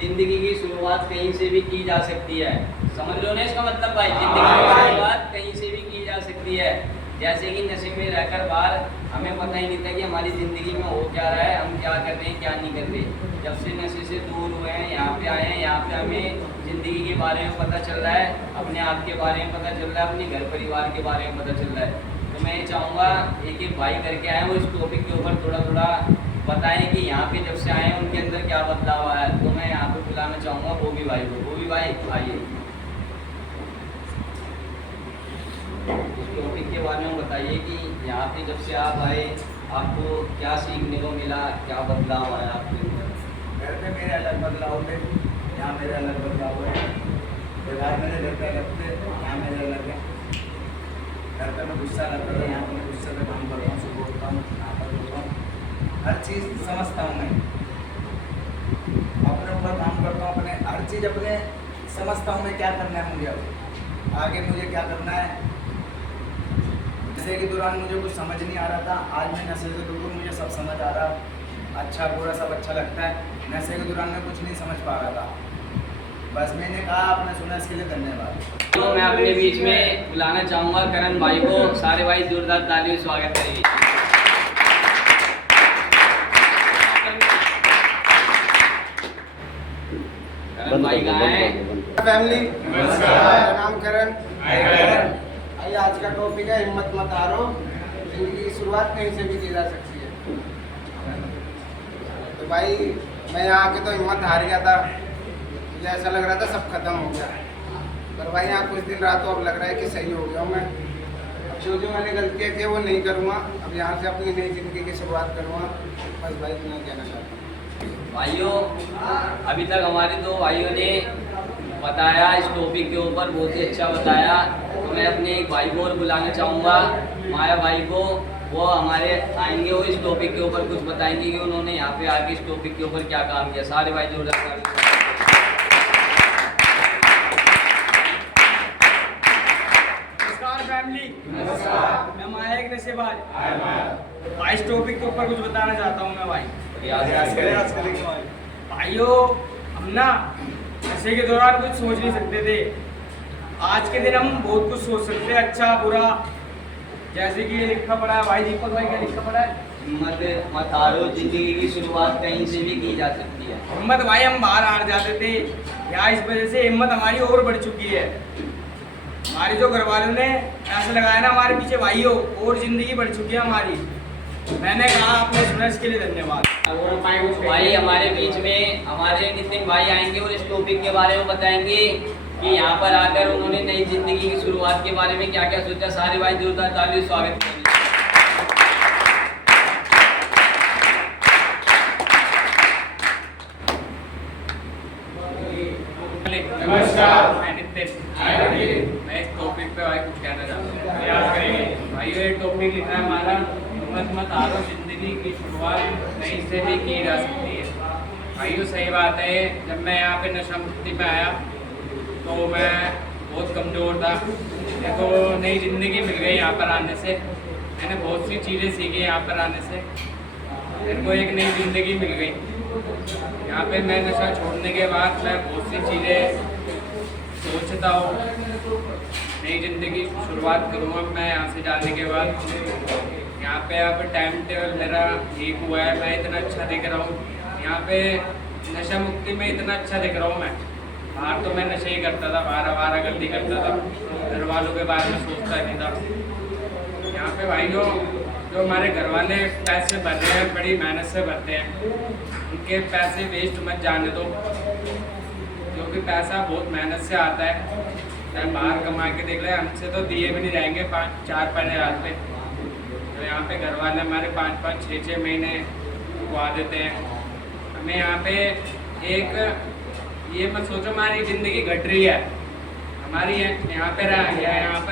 जिंदगी की शुरुआत कहीं से भी की जा सकती है। समझ लो ना इसका मतलब भाई, जिंदगी की शुरुआत कहीं से भी की जा सकती है। जैसे कि नशे में रहकर बाहर हमें पता ही नहीं था कि हमारी ज़िंदगी में हो क्या रहा है, हम क्या कर रहे हैं क्या नहीं कर रहे। जब से नशे से दूर हुए हैं, यहाँ पे आए हैं, यहाँ पे हमें ज़िंदगी के बारे में पता चल रहा है, अपने आप के बारे में पता चल रहा है, अपने घर परिवार के बारे में पता चल रहा है। तो मैं ये चाहूँगा एक एक भाई करके आए वो इस टॉपिक के ऊपर थोड़ा थोड़ा बताएं कि यहाँ पे जब से आए हैं उनके अंदर क्या बदलाव आया है। तो मैं यहाँ पे बुलाना चाहूँगा बोबी भाई को। बोबी भाई आइए, इस टॉपिक के बारे में बताइए कि यहाँ पे जब से आप आए आपको क्या सीखने को मिला, क्या बदलाव आया आपके अंदर। घर पे मेरे अलग बदलाव थे, यहाँ मेरे अलग बदलाव हुए। व्यवहार मेरे घर पे अलग थे, यहाँ मेरे अलग है। घर पे मैं गुस्सा करता था, यहाँ पे मैं गुस्से से काम करता हूँ, सुबह उठता हूँ, यहाँ पर उठता हूँ, हर चीज़ समझता हूँ। मैं अपने ऊपर काम करता हूँ, अपने हर चीज़ अपने समझता हूँ मैं क्या करना है मुझे, अब आगे मुझे क्या करना है। नशे के दौरान मुझे कुछ समझ नहीं आ रहा था, आज मैं नशे से दूर हूँ, मुझे सब समझ आ रहा, अच्छा बुरा सब अच्छा लगता है। नशे के दौरान मैं कुछ नहीं समझ पा रहा था, बस मैंने कहा आपने सुना, इसके लिए धन्यवाद। तो मैं अपने बीच में बुलाना चाहूँगा करण भाई को। सारे भाई जोरदार तालियों से स्वागत करेंगे। करण भाई कहाँ हैं? फैमिली, मेरा नाम करण। आइए, आज का टॉपिक है हिम्मत मत हारो, जिंदगी की शुरुआत कहीं से भी की जा सकती है। तो भाई मैं यहाँ आके तो हिम्मत हार गया था, मुझे ऐसा लग रहा था सब खत्म हो गया। पर भाई यहाँ कुछ दिन रहा तो अब लग रहा है कि सही हो गया हूँ मैं। अब जो जो मैंने गलतियाँ की वो नहीं करूँगा, अब यहाँ से अपनी नई जिंदगी की शुरुआत करूँगा। बस भाई इतना कहना चाहता हूँ। भाइयों, अभी तक हमारे दो भाइयों ने बताया इस टॉपिक के ऊपर, बहुत ही अच्छा बताया। तो मैं अपने एक भाई को और बुलाना चाहूँगा, माया भाई को। वो हमारे आएंगे, वो इस टॉपिक के ऊपर कुछ बताएंगे कि उन्होंने यहाँ पे आके इस टॉपिक के ऊपर क्या काम किया। सारे भाई जोरदार। नमस्कार फैमिली, मैं माया एक नशेबाज। इस टॉपिक के ऊपर कुछ बताना चाहता हूँ मैं भाई। भाइयों, हम ना नशे के दौरान कुछ सोच नहीं सकते थे। आज के दिन हम बहुत कुछ सोच सकते हैं, अच्छा बुरा। जैसे कि ये लिखा पड़ा है भाई, दीपक भाई क्या लिखा पड़ा है? हिम्मत मत हारो, जिंदगी की शुरुआत कहीं से भी की जा सकती है। हिम्मत भाई, हम बाहर हार जाते थे, यहाँ इस वजह से हिम्मत हमारी और बढ़ चुकी है। हमारे जो घर वालों ने ऐसा लगाया ना हमारे पीछे भाइयों, और जिंदगी बढ़ चुकी है हमारी। मैंने कहा आपने सुना, इसके लिए धन्यवाद। भाई हमारे बीच में हमारे नितिन भाई आएंगे और इस टॉपिक के बारे में बताएंगे कि यहाँ पर आकर उन्होंने नई जिंदगी की शुरुआत के बारे में क्या क्या सोचा। सारे भाई जोरदार तालियों से स्वागत करेंगे। नमस्कार, मैं नितिन। मैं इस टॉपिक पे भाई कुछ कहना चाहता हूँ। भाई ये टॉपिक लिखा है हमारा, हिम्मत मत हारो, जिंदगी की शुरुआत नई से भी की जा सकती है। भाइयों सही बात है, जब मैं यहाँ पे नशा मुक्ति पे आया तो मैं बहुत कमज़ोर था। देखो नई ज़िंदगी मिल गई यहाँ पर आने से, मैंने बहुत सी चीज़ें सीखी यहाँ पर आने से, मेरे को एक नई ज़िंदगी मिल गई। यहाँ पे मैं नशा छोड़ने के बाद मैं बहुत सी चीज़ें सोचता हूँ, नई ज़िंदगी की शुरुआत करूँगा मैं यहाँ से जाने के बाद। यहाँ पे अब टाइम टेबल मेरा ठीक हुआ है, मैं इतना अच्छा दिख रहा हूँ यहाँ पे नशा मुक्ति में, इतना अच्छा दिख रहा हूँ मैं। बाहर तो मैं नशे ही करता था, बाहर आवारा गलती करता था, घर वालों के बारे में सोचता नहीं था। यहाँ पे भाई जो हमारे घर वाले पैसे भर रहे हैं, बड़ी मेहनत से भरते हैं, उनके पैसे वेस्ट मत जाने दो, क्योंकि पैसा बहुत मेहनत से आता है। चाहे बाहर कमा के देख ले, हमसे तो दिए भी नहीं जाएंगे 4-5 हज़ार पे। तो यहाँ पे घर वाले हमारे 5-5, 6-6 महीने खुआ देते हैं हमें। यहाँ पे एक ये मत सोचो हमारी ज़िंदगी घट रही है, हमारी यहाँ पर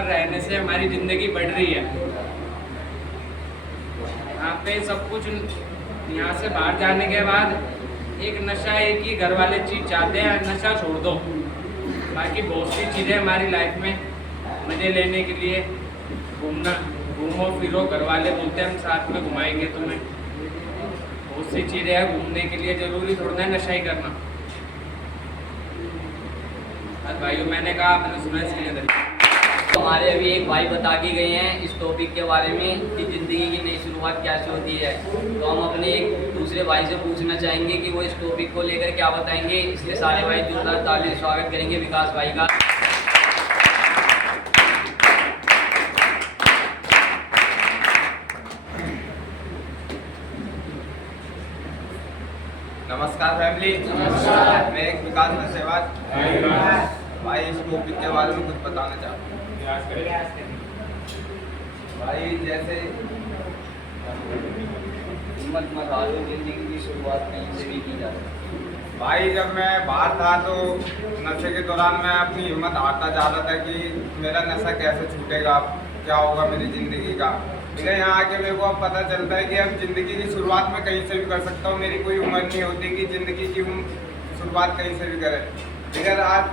रहने से हमारी ज़िंदगी बढ़ रही है। यहाँ पे सब कुछ, यहाँ से बाहर जाने के बाद एक नशा, एक ही घर वाले चीज़ चाहते हैं, नशा छोड़ दो। बाकी बहुत सी चीज़ें हमारी लाइफ में मज़े लेने के लिए, घूमो फिरो, घर वाले बोलते हैं हम साथ में घुमाएंगे तुम्हें। बहुत सी चीज़ें हैं घूमने के लिए, ज़रूरी थोड़ा ना नशा ही करना। और भाइयों मैंने कहा अपने स्टूडेंट्स के लिए करिए। तो हमारे अभी एक भाई बता के गए हैं इस टॉपिक के बारे में कि ज़िंदगी की नई शुरुआत कैसे होती है। तो हम अपने एक दूसरे भाई से पूछना चाहेंगे कि वो इस टॉपिक को लेकर क्या बताएंगे। इसलिए सारे भाई जोरदार ताली से स्वागत करेंगे विकास भाई का। नमस्कार फैमिली। नमस्कार। मैं एक विकास में सहवाग भाई इस टॉपिक के बारे में कुछ बताना चाहता हूँ। भाई जैसे हिम्मत मत हारो, ज़िंदगी की शुरुआत कहीं से भी की जा सकती है। भाई जब मैं बाहर था तो नशे के दौरान मैं अपनी हिम्मत हारता जा रहा था कि मेरा नशा कैसे छूटेगा, क्या होगा मेरी ज़िंदगी का। लेकिन यहाँ आके मेरे को अब पता चलता है कि अब ज़िंदगी की शुरुआत मैं कहीं से भी कर सकता हूँ। मेरी कोई उम्र नहीं होती कि ज़िंदगी की शुरुआत कहीं से भी करें। लेकिन आज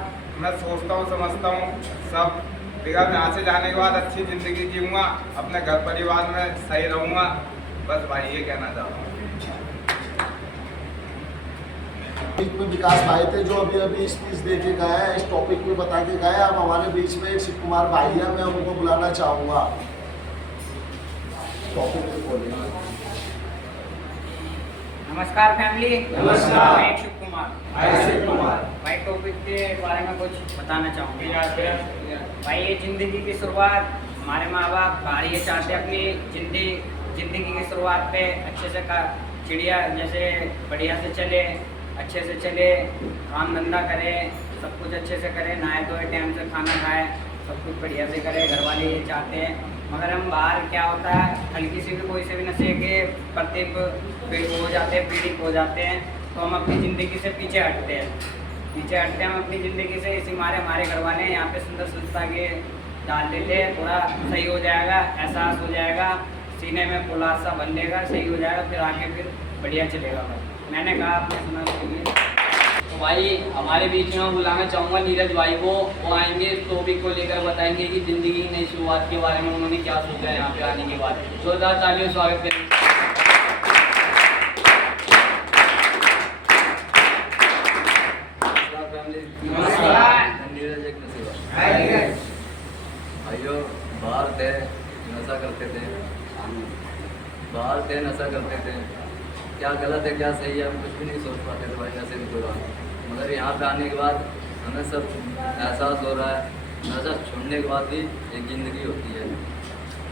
मैं सोचता हूँ, समझता हूँ सब, लेकिन यहाँ से जाने के बाद अच्छी ज़िंदगी जीऊँगा, अपने घर परिवार में सही रहूँगा। बस भाई ये कहना चाहता हूँ। में विकास भाई थे जो अभी अभी स्पीच दे के गए हैं, इस टॉपिक में बता के गए। अब हमारे बीच में एक शिव कुमार भाई है, मैं उनको बुलाना चाहूँगा टॉपिक पे बोलेंगे। नमस्कार फैमिली। नमस्कार। मैं शिव कुमार। भाई टॉपिक के बारे में कुछ बताना चाहूँगा। भाई ये ज़िंदगी की शुरुआत हमारे माँ बाप बाहर ये चाहते हैं अपनी ज़िंदगी की शुरुआत पे अच्छे से चिड़िया जैसे बढ़िया से चले, अच्छे से चले, काम धंधा करे, सब कुछ अच्छे से करे, नहाए धोए, टाइम से खाना खाए, सब कुछ बढ़िया से करे। घर वाले ये चाहते हैं। मगर हम बाहर क्या होता है, हल्की सी भी कोई से भी नशे के प्रति हो जाते हैं, पीड़ित हो जाते हैं, तो हम अपनी ज़िंदगी से पीछे हटते हैं हम अपनी ज़िंदगी से। इसी हमारे घर वाले यहाँ पे सुंदर संस्था के डाल देते हैं, थोड़ा सही हो जाएगा, एहसास हो जाएगा, सीने में फुलाद सा बन लेगा, सही हो जाएगा, फिर आगे फिर बढ़िया चलेगा। भाई मैंने कहा आपने सुना चाहिए। तो भाई हमारे बीच में बुलाना चाहूँगा नीरज भाई को। वो आएंगे इस टॉपिक को लेकर बताएंगे कि ज़िंदगी की नई शुरुआत के बारे में उन्होंने क्या सोचा है यहाँ पे आने के बाद। जोरदार तालियों से स्वागत करेंगे। नीरज एक नशेबाज भाइयों, बाहर थे नशा करते थे, क्या गलत है क्या सही है हम कुछ भी नहीं सोच पाते थे भाई नशे के दौरान। मगर यहाँ पे आने के बाद हमें सब एहसास हो रहा है, नशा छोड़ने के बाद भी एक ज़िंदगी होती है,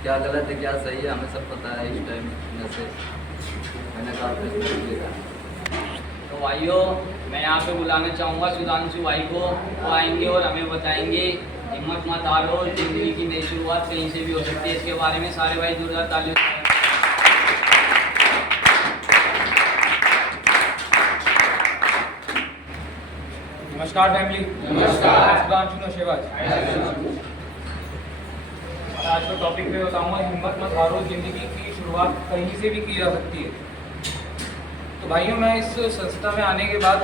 क्या गलत है क्या सही है हमें सब पता है इस टाइम नशे। मैंने कहा तो भाइयों मैं यहाँ पे बुलाना चाहूँगा सुधांशु भाई को। वो आएंगे और हमें बताएंगे हिम्मत मत हारो, ज़िंदगी की नई शुरुआत कहीं से भी हो सकती है। इसके बारे में सारे भाई जोरदार तालियों से। नमस्कार फैमिली। नमस्कार। सुधांशु नशेबाज। आज का टॉपिक में बताऊंगा हिम्मत मत हारो, ज़िंदगी की शुरुआत कहीं से भी की जा सकती है। तो भाइयों मैं इस संस्था में आने के बाद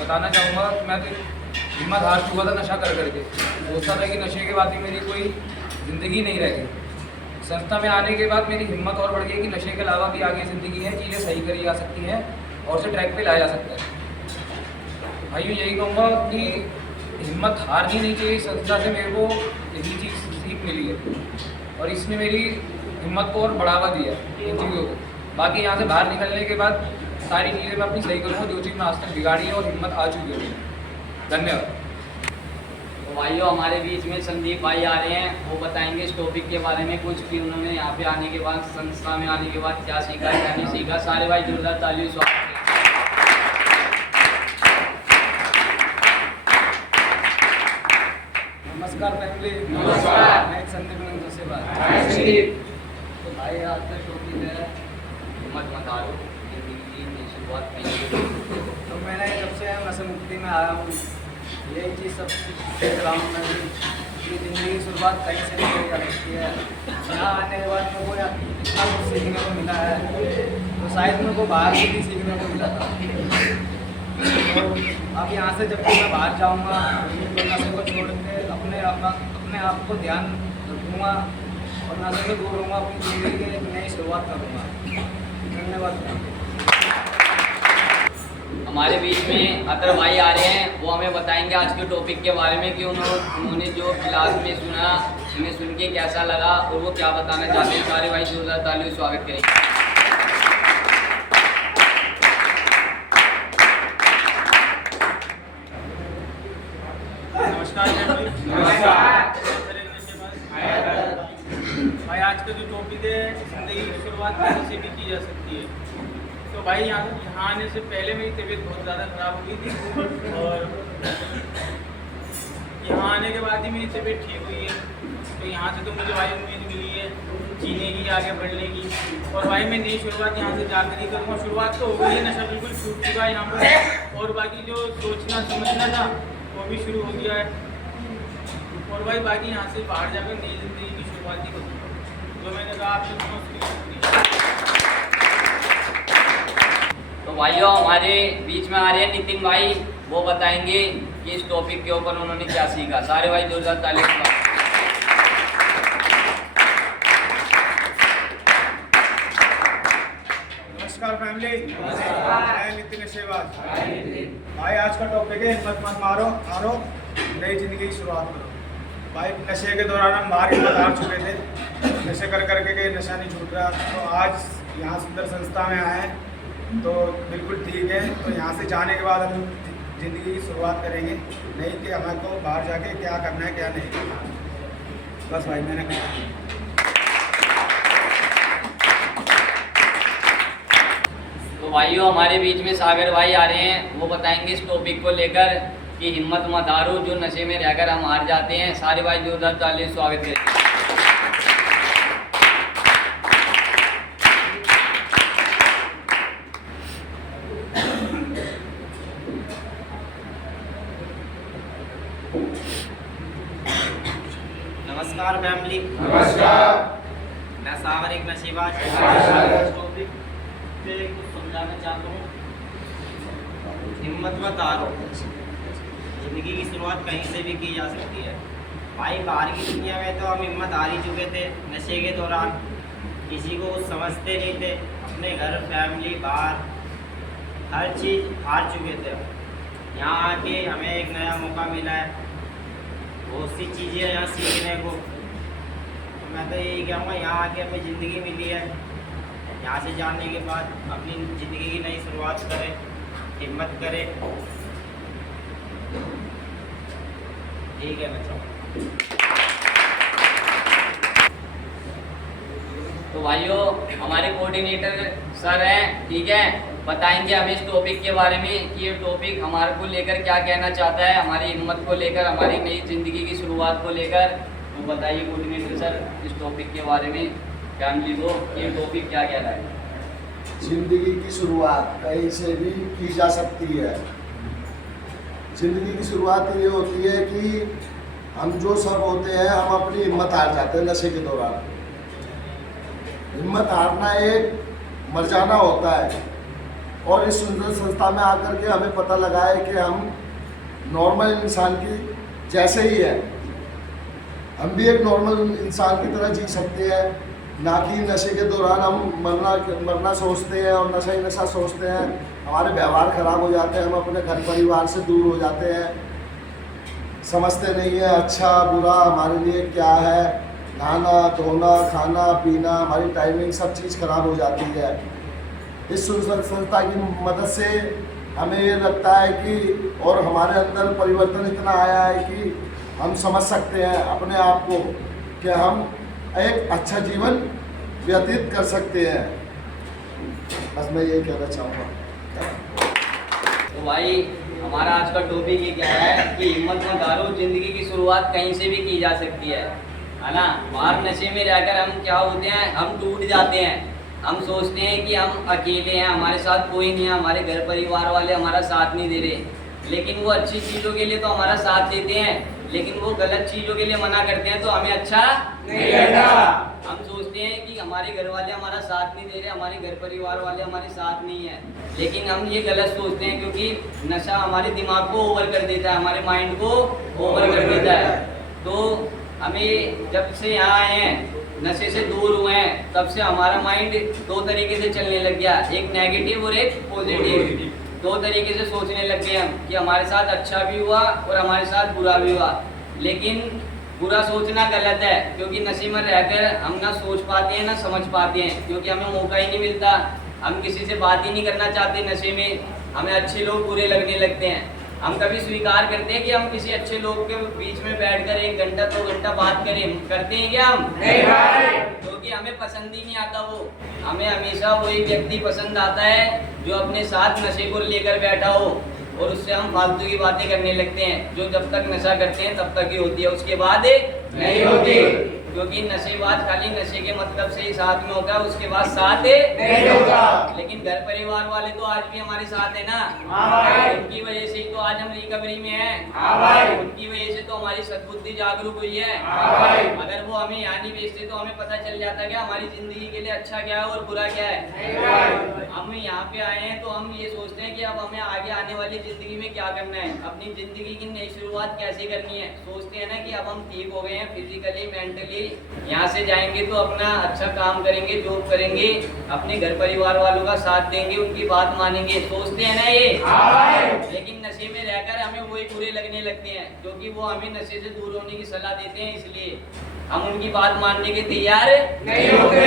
बताना चाहूँगा कि मैं तो हिम्मत हार चुका था नशा कर करके। सोचता था कि नशे के बाद ही मेरी कोई ज़िंदगी नहीं रह गई। संस्था में आने के बाद मेरी हिम्मत और बढ़ गई कि नशे के अलावा भी आगे ज़िंदगी है, चीज़ें सही करी जा सकती हैं और उसे ट्रैक पे लाया जा सकता है। भाइयों यही कहूँगा कि हिम्मत हारनी नहीं चाहिए। संस्था से मेरे को यही चीज़ सीख मिली है और इसने मेरी हिम्मत को और बढ़ावा दिया इन चीज़ों को। बाकी यहाँ से बाहर निकलने के बाद सारी चीज़ें मैं अपनी सही करूँगा जो चीज़ मैं आज तक बिगाड़ी है, और हिम्मत आ चुकी है। धन्यवाद। तो भाइयों हमारे बीच में संदीप भाई आ रहे हैं। वो बताएंगे इस टॉपिक के बारे में कुछ कि उन्होंने यहाँ पे आने के बाद, संस्था में आने के बाद क्या सीखा क्या नहीं सीखा। सारे भाई जोरदार तालियों से स्वागत करें। नमस्कार फैमिली। नमस्कार। मैं संदीप नशेबाज। तो भाई आज का टॉपिक है हिम्मत मत हारो, ज़िंदगी की नई शुरुआत कहीं से भी हो सकती है। तो मैंने जब से नशे मुक्ति में आया हूँ यही चीज़ सब सीख रहा हूँ मैं भी कि ज़िंदगी की शुरुआत कहीं से भी की जा सकती है। यहाँ आने के बाद मेरे को इतना कुछ सीखने को मिला है, तो शायद मेरे को बाहर से भी सीखने को मिला था। तो अब यहाँ से जब मैं बाहर जाऊँगा तो नशे को छोड़ के अपने आप को ध्यान रखूँगा और नशे से दूर रहूँगा, अपनी ज़िंदगी की एक नई शुरुआत करूँगा। धन्यवाद। हमारे बीच में अतर भाई आ रहे हैं, वो हमें बताएंगे आज के टॉपिक के बारे में कि उन्होंने जो क्लास में सुना, उन्हें सुन के कैसा लगा और वो क्या बताना चाहते हैं। सारे भाई जोरदार तालियों से स्वागत करेंगे। भाई आज का जो टॉपिक है जिंदगी की शुरुआत कैसे भी की जा सकती है। तो भाई यहाँ आने से पहले मेरी तबीयत बहुत ज़्यादा ख़राब हो गई थी और यहाँ आने के बाद ही मेरी तबीयत ठीक हुई है। तो यहाँ से तो मुझे भाई उम्मीद मिली है जीने की, आगे बढ़ने की। और भाई मैं नई शुरुआत यहाँ से जाकर ही करूँगा। शुरुआत तो हो गई है, नशा बिल्कुल छूट चुका है यहाँ पर और बाकी जो सोचना समझना था वो भी शुरू हो गया है। और भाई बाकी यहाँ से बाहर जाकर नई ज़िंदगी की शुरुआत ही करूँगा। जो मैंने कहा आपसे तो भाइयों हमारे बीच में आ रहे हैं नितिन भाई, वो बताएंगे कि इस टॉपिक के ऊपर उन्होंने क्या सीखा। सारे भाई जोरदार तालियों से स्वागत। नमस्कार फैमिली, मैं नितिन सेवाज। भाई आज का टॉपिक है हिम्मत मत मारो, हारो, नई जिंदगी की शुरुआत करो। भाई नशे के दौरान हम बाहर हिम्मत हार चुके थे, नशे कर करके कहीं नशा नहीं छूट रहा। तो आज यहाँ सुंदर संस्था में आए हैं तो बिल्कुल ठीक है। तो यहाँ से जाने के बाद हम ज़िंदगी की शुरुआत करेंगे, नहीं कि हमें को बाहर जाके क्या करना है क्या नहीं करना। बस भाई मैंने कहा। तो भाइयों हमारे बीच में सागर भाई आ रहे हैं, वो बताएंगे इस टॉपिक को लेकर कि हिम्मत मत हारो, जो नशे में रहकर हम हार जाते हैं। सारे भाई जोरदार तालियों से स्वागत करें। नमस्कार फैमिली। मैं सागर एक नशीबाज टॉपिक पे कुछ समझाना चाहता हूँ। हिम्मत मत हारो, जिंदगी की शुरुआत कहीं से भी की जा सकती है। भाई बाहर की दुनिया में तो हम हिम्मत हार ही चुके थे नशे के दौरान, किसी को कुछ समझते नहीं थे, अपने घर फैमिली बाहर हर चीज़ हार चुके थे। यहाँ आके हमें एक नया मौका मिला है, बहुत सी चीज़ें यहाँ सीखने को। तो मैं तो यही कहूँगा यहाँ आके हमें ज़िंदगी मिली है, यहाँ से जाने के बाद अपनी ज़िंदगी की नई शुरुआत करें, हिम्मत करें। ठीक है बच्चों। तो भाइयों हमारे कोऑर्डिनेटर सर हैं, ठीक है, बताएंगे हमें इस टॉपिक के बारे में कि ये टॉपिक हमारे को लेकर क्या कहना चाहता है, हमारी हिम्मत को लेकर, हमारी नई ज़िंदगी की शुरुआत को लेकर। तो बताइए कोऑर्डिनेटर सर इस टॉपिक के बारे में फैमिली को, ये टॉपिक क्या कह रहा है। जिंदगी की शुरुआत कहीं से भी की जा सकती है। जिंदगी की शुरुआत ये होती है कि हम जो सब होते हैं हम अपनी हिम्मत हार जाते हैं नशे के दौरान। हिम्मत हारना एक मर जाना होता है और इस सुंदर संस्था में आकर के हमें पता लगा है कि हम नॉर्मल इंसान की जैसे ही है, हम भी एक नॉर्मल इंसान की तरह जी सकते हैं, ना कि नशे के दौरान हम मरना सोचते हैं और नशा ही नशा सोचते हैं। हमारे व्यवहार ख़राब हो जाते हैं, हम अपने घर परिवार से दूर हो जाते हैं, समझते नहीं है अच्छा बुरा हमारे लिए क्या है, नहाना धोना खाना पीना हमारी टाइमिंग सब चीज़ ख़राब हो जाती है। इस सुंदर संस्था की मदद से हमें ये लगता है कि और हमारे अंदर परिवर्तन इतना आया है कि हम समझ सकते हैं अपने आप को कि हम एक अच्छा जीवन व्यतीत कर सकते हैं। बस मैं ये कहना चाहूँगा। तो भाई हमारा आज का टॉपिक ये क्या है कि हिम्मत मत हारो, जिंदगी की शुरुआत कहीं से भी की जा सकती है ना। बाहर नशे में रहकर हम क्या होते हैं, हम टूट जाते हैं, हम सोचते हैं कि हम अकेले हैं, हमारे साथ कोई नहीं है, हमारे घर परिवार वाले हमारा साथ नहीं दे रहे। लेकिन वो अच्छी चीज़ों के लिए तो हमारा साथ देते हैं, लेकिन वो गलत चीज़ों के लिए मना करते हैं तो हमें अच्छा नहीं लगता। हम सोचते हैं कि हमारे घर वाले हमारा साथ नहीं दे रहे, हमारे घर परिवार वाले हमारे साथ नहीं है, लेकिन हम ये गलत सोचते हैं क्योंकि नशा हमारे दिमाग को ओवर कर देता है, हमारे माइंड को ओवर कर देता है। तो हमें जब से यहाँ आए हैं, नशे से दूर हुए हैं, तब से हमारा माइंड दो तरीके से चलने लग गया, एक नेगेटिव और एक पॉजिटिव। दो तरीके से सोचने लग गए हम कि हमारे साथ अच्छा भी हुआ और हमारे साथ बुरा भी हुआ। लेकिन बुरा सोचना गलत है, क्योंकि नशे में रहकर हम ना सोच पाते हैं ना समझ पाते हैं, क्योंकि हमें मौका ही नहीं मिलता। हम किसी से बात ही नहीं करना चाहते नशे में, हमें अच्छे लोग बुरे लगने लगते हैं। हम कभी स्वीकार करते हैं कि हम किसी अच्छे लोग के बीच में बैठकर 1 घंटा 2 घंटा बात करते हैं क्या हम? नहीं भाई, क्योंकि हमें पसंद ही नहीं आता वो। हमें हमेशा वही व्यक्ति पसंद आता है जो अपने साथ नशे को लेकर बैठा हो और उससे हम फालतू की बातें करने लगते हैं, जो जब तक नशा करते हैं तब तक ही होती है, उसके बाद नहीं होती। क्योंकि नशेबाज खाली नशे के मतलब से ही साथ में होता है, उसके बाद साथ नहीं होता। लेकिन घर परिवार वाले तो आज भी हमारे साथ है ना। उनकी वजह से ही तो आज हम रिकवरी में हैं। उनकी वजह से तो हमारी सद्बुद्धि जागरूक हुई है। अगर वो हमें यहाँ नहीं भेजते तो हमें पता चल जाता क्या हमारी जिंदगी के लिए अच्छा क्या है और बुरा क्या है। हम यहाँ पे आए हैं तो हम ये सोचते हैं कि अब हमें आगे आने वाली जिंदगी में क्या करना है, अपनी जिंदगी की नई शुरुआत कैसे करनी है। सोचते हैं ना कि अब हम ठीक हो गए हैं फिजिकली मेंटली, यहाँ से जाएंगे तो अपना अच्छा काम करेंगे, जॉब करेंगे, अपने घर परिवार वालों का साथ देंगे, उनकी बात मानेंगे। सोचते हैं ना ये। लेकिन नशे में रहकर हमें वही बुरे लगने लगते हैं, क्योंकि वो हमें नशे से दूर होने की सलाह देते हैं, इसलिए हम उनकी बात मानने के तैयार नहीं होते।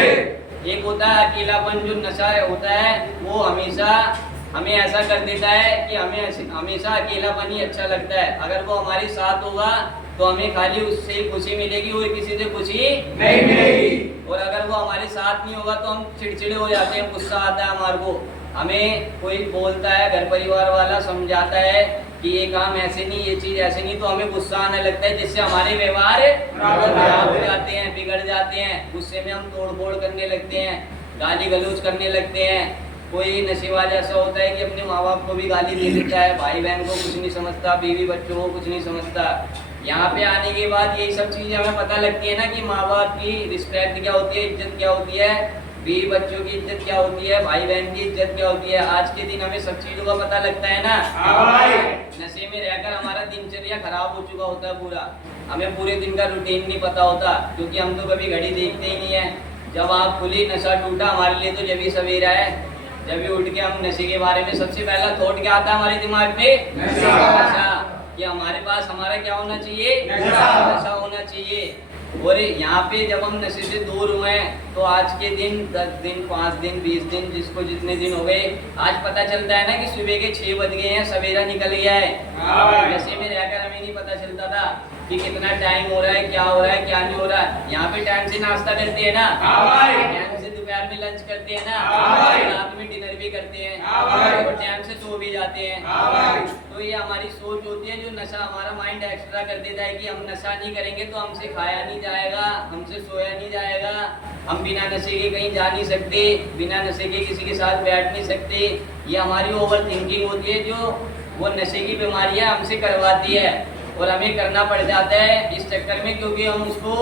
एक होता है अकेलापन, जो नशा होता है वो हमेशा हमें ऐसा कर देता है कि हमें हमेशा अकेलापन ही अच्छा लगता है। अगर वो हमारे साथ होगा तो हमें खाली उससे ही खुशी मिलेगी और किसी से खुशी नहीं मिलेगी। और अगर वो हमारे साथ नहीं होगा तो हम चिड़चिड़े हो जाते हैं, गुस्सा आता है हमारे को। हमें कोई बोलता है, घर परिवार वाला समझाता है कि ये काम ऐसे नहीं, ये चीज ऐसे नहीं, तो हमें गुस्सा आने लगता है, जिससे हमारे व्यवहार खराब हो जाते हैं, बिगड़ जाते हैं। गुस्से में हम तोड़-फोड़ करने लगते हैं, गाली गलौज करने लगते हैं। कोई नशेबाज ऐसा होता है कि अपने माँ बाप को भी गाली दे देता है, भाई बहन को कुछ नहीं समझता, बीवी बच्चों को कुछ नहीं समझता। यहाँ पे आने के बाद यही सब चीजें हमें पता लगती है ना कि माँ बाप की रिस्पेक्ट क्या होती है, इज्जत क्या होती है, बीवी बच्चों की इज्जत क्या होती है, भाई बहन की इज्जत क्या होती है। आज के दिन हमें सब चीजों का पता लगता है ना। नशे में रहकर हमारा दिनचर्या खराब हो चुका होता है पूरा, हमें पूरे दिन का रूटीन नहीं पता होता, क्योंकि हम तो कभी घड़ी देखते ही नहीं है। जब आँख खुली नशा टूटा, हमारे लिए तो जब ही सवेरा है। जब भी उठ के हम नशे के बारे में सबसे पहला थॉट क्या आता है हमारे दिमाग में? नशा। कि हमारे पास हमारा क्या होना चाहिए? नशा होना चाहिए। और यहाँ पे जब हम नशे से दूर हुए तो आज के दिन 10 दिन 5 दिन 20 दिन जिसको जितने दिन हो गए, आज पता चलता है ना कि सुबह के 6 बज गए हैं, सवेरा निकल गया है। नशे में रहकर हमें नहीं पता चलता था कि कितना टाइम हो रहा है, क्या हो रहा है, क्या नहीं हो रहा है। यहाँ पे टाइम से नाश्ता करते हैं ना, टाइम से दोपहर में लंच करते हैं ना, रात में डिनर भी करते हैं और टाइम से सो भी जाते हैं। तो ये हमारी सोच होती है, जो नशा हमारा माइंड एक्स्ट्रा कर देता है कि हम नशा नहीं करेंगे तो हमसे खाया नहीं जाएगा, हमसे सोया नहीं जाएगा, हम बिना नशे के कहीं जा नहीं सकते, बिना नशे के किसी के साथ बैठ नहीं सकते। ये हमारी ओवर थिंकिंग होती है, जो वो नशे की बीमारियां हमसे करवाती है और हमें करना पड़ जाता है इस चक्कर में, क्योंकि हम उसको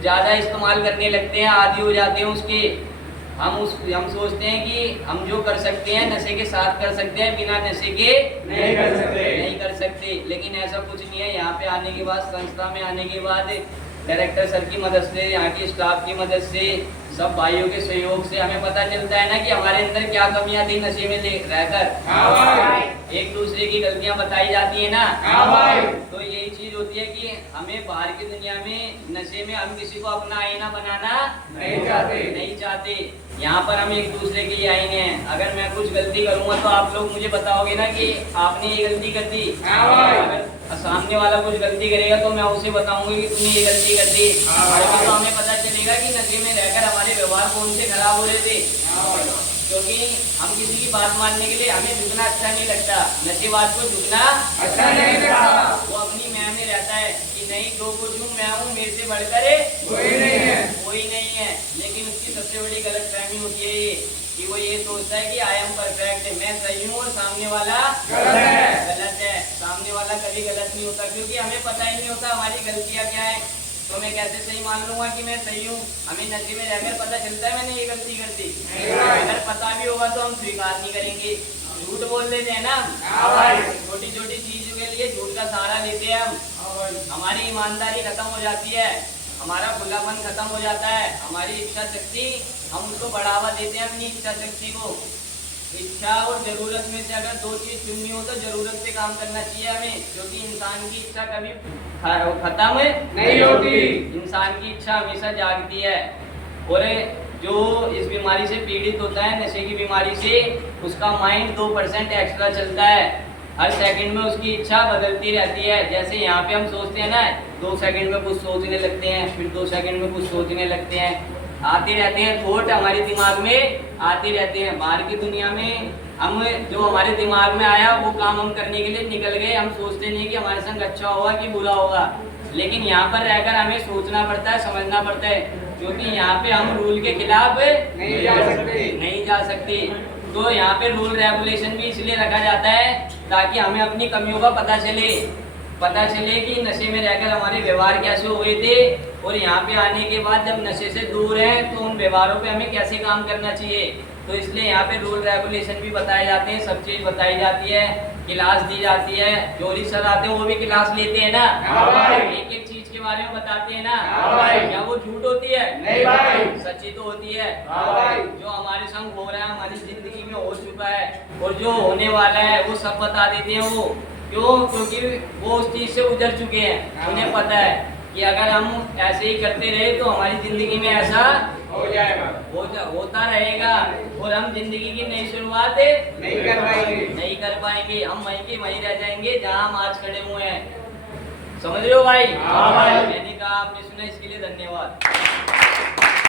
ज़्यादा इस्तेमाल करने लगते हैं, आदी हो जाते हैं उसके। हम सोचते हैं कि हम जो कर सकते हैं नशे के साथ कर सकते हैं, बिना नशे के नहीं कर सकते। लेकिन ऐसा कुछ नहीं है। यहाँ पे आने के बाद, संस्था में आने के बाद, डायरेक्टर सर की मदद से, यहाँ के स्टाफ की मदद से, सब भाइयों के सहयोग से हमें पता चलता है ना कि हमारे अंदर क्या कमियां थी नशे में रहकर। एक दूसरे की गलतियां बताई जाती है ना। तो यही चीज होती है कि हमें बाहर की दुनिया में नशे में हम किसी को अपना आईना बनाना नहीं चाहते। यहाँ पर हम एक दूसरे के लिए आईने हैं। अगर मैं कुछ गलती करूँगा तो आप लोग मुझे बताओगे ना कि आपने ये गलती कर दी। अगर सामने वाला कुछ गलती करेगा तो मैं उसे बताऊंगी कि तुमने ये गलती कर दी। तो हमें पता चलेगा कि नशे में रहकर हमारे व्यवहार कौन से खराब हो रहे थे, क्योंकि हम किसी की बात मानने के लिए हमें झुकना अच्छा नहीं लगता। नशेबाज को झुकना अच्छा नहीं लगता। वो अपनी मैं में रहता है कि नहीं, जो कुछ हूँ मैं हूँ, मेरे से बढ़कर कोई नहीं है। लेकिन उसकी सबसे बड़ी गलतफहमी होती है ये कि वो ये सोचता है कि आई एम परफेक्ट, मैं सही हूँ और सामने वाला गलत है। सामने वाला कभी गलत नहीं होता, क्योंकि हमें पता ही नहीं होता हमारी गलतियाँ क्या है। तो मैं कैसे सही मान लूंगा कि मैं सही हूँ? हमें नशे में रहकर पता चलता है मैंने ये गलती कर दी। अगर पता भी होगा तो हम स्वीकार नहीं करेंगे, झूठ बोल देते हैं ना। छोटी छोटी चीजों के लिए झूठ का सहारा लेते हैं हम। हमारी ईमानदारी खत्म हो जाती है, हमारा खुलापन खत्म हो जाता है, हमारी इच्छा शक्ति, हम उसको बढ़ावा देते हैं अपनी इच्छा शक्ति को। इच्छा और जरूरत में से अगर दो चीज चुननी हो तो जरूरत पे काम करना चाहिए हमें, क्योंकि इंसान की इच्छा कभी खत्म नहीं होती। इंसान की इच्छा हमेशा जागती है। और जो इस बीमारी से पीड़ित होता है, नशे की बीमारी से, उसका माइंड 2% एक्स्ट्रा चलता है। हर सेकंड में उसकी इच्छा बदलती रहती है। जैसे यहाँ पे हम सोचते हैं ना, 2 सेकंड में कुछ सोचने लगते हैं, फिर 2 सेकंड में कुछ सोचने लगते हैं, आते रहते हैं थॉट हमारे दिमाग में आते रहते हैं। बाहर की दुनिया में हम जो हमारे दिमाग में आया वो काम हम करने के लिए निकल गए। हम सोचते नहीं कि हमारे संग अच्छा होगा कि बुरा होगा, लेकिन यहाँ पर रहकर हमें सोचना पड़ता है, समझना पड़ता है, क्योंकि यहाँ पे हम रूल के खिलाफ नहीं जा सकते। तो यहाँ पे रूल रेगुलेशन भी इसलिए रखा जाता है ताकि हमें अपनी कमियों का पता चले कि नशे में रहकर हमारे व्यवहार कैसे हो गए थे, और यहाँ पे आने के बाद जब नशे से दूर हैं तो उन व्यवहारों पे हमें कैसे काम करना चाहिए। तो इसलिए यहाँ पे रूल रेगुलेशन भी बताए जाते हैं, सब चीज़ बताई जाती है, क्लास दी जाती है। जो सर आते हैं वो भी क्लास लेते हैं ना, एक एक चीज के बारे में बताते हैं ना। क्या वो झूठ होती है? नहीं भाई, सच्ची तो होती है। जो हमारे संग हो रहा है, हमारी जिंदगी में हो चुका है, और जो होने वाला है वो सब बता देते हैं। वो क्यों? क्योंकि वो उस चीज से गुजर चुके हैं। उन्हें पता है कि अगर हम ऐसे ही करते रहे तो हमारी जिंदगी में ऐसा हो जाएगा, होता रहेगा, और हम जिंदगी की नई शुरुआत नहीं कर पाएंगे। हम वहीं के वहीं रह जाएंगे जहाँ हम आज खड़े हुए हैं। समझ रहे हो भाई? हाँ भाई। मैंने कहा, आपने सुना, इसके लिए धन्यवाद।